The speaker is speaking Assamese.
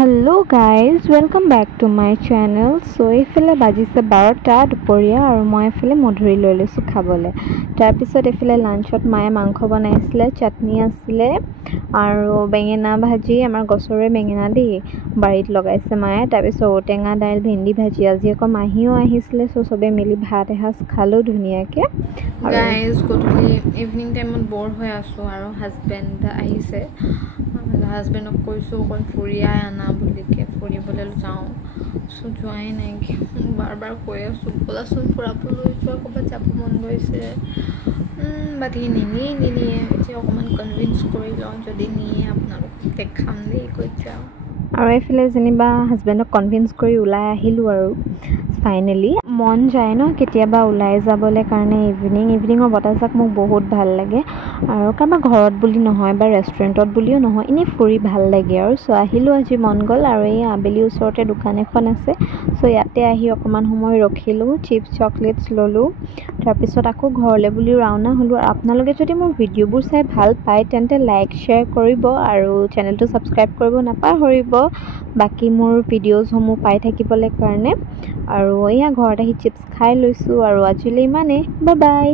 Hello guys, welcome back to my channel. So এইফালে বাজিছে 12টা দুপৰীয়া আৰু মই এইফালে মধুৰি লৈ লৈছোঁ খাবলৈ। তাৰ পিছত এইফালে লাঞ্চত মায়ে মাংস বনাইছিলে, চাটনি আছিলে আৰু বেঙেনা ভাজি, আমাৰ গছৰে বেঙেনা দেই বাৰীত লগাইছে মায়ে। তাৰ পিছত ঔটেঙা দাইল, ভেন্দি ভাজি, আজি আকৌ মাহীও আহিছিলে। সো সবে মিলি ভাত এসাঁজ খালোঁ ধুনীয়াকৈ। গাইজ গধূলি ইভিনিং টাইমত বৰ হৈ আছোঁ আৰু হাজবেণ্ড আহিছে। হাজবেণ্ডক কৈছোঁ অকণ ফুৰিয়াই আনা বুলিকে, ফুৰিবলৈ যাওঁ। চ' যোৱাই নাই, বাৰ বাৰ কৈ আছোঁ ব'লাচোন ফুৰাবলৈ যোৱা, ক'ৰবাত যাব মন গৈছে। বাট সি নিনিয়ে। এতিয়া অকণমান কনভিন্স কৰি লওঁ, যদি নিয়ে আপোনালোকক দেখাম দেই ক'ত যাওঁ। আৰু এইফালে যেনিবা হাজবেণ্ডক কনভিন্স কৰি ওলাই আহিলোঁ আৰু ফাইনেলি। মন যায় ন কেতিয়াবা ওলাই যাবলৈ কাৰণে। ইভিনিঙৰ বতাহজাক মোক বহুত ভাল লাগে, আৰু কাৰোবাৰ ঘৰত বুলি নহয় বা ৰেষ্টুৰেণ্টত বুলিও নহয়, এনেই ফুৰি ভাল লাগে আৰু। চ' আহিলোঁ, আজি মন গ'ল। আৰু এই আবেলি ওচৰতে দোকান এখন আছে, চ' ইয়াতে আহি অকণমান সময় ৰখিলোঁ, চিপছ চকলেটছ ল'লোঁ। তাৰপিছত আকৌ ঘৰলৈ বুলি ৰাওনা হ'লোঁ। আৰু আপোনালোকে যদি মোৰ ভিডিঅ'বোৰ চাই ভাল পায় তেন্তে লাইক শ্বেয়াৰ কৰিব আৰু চেনেলটো ছাবস্ক্ৰাইব কৰিব নাপাহৰিব, বাকী মোৰ ভিডিঅ'জসমূহ পাই থাকিবলৈ কাৰণে। আৰু এয়া ঘৰত আহি চিপছ খাই লৈছোঁ, আৰু আজিলৈ ইমানেই। Bye bye.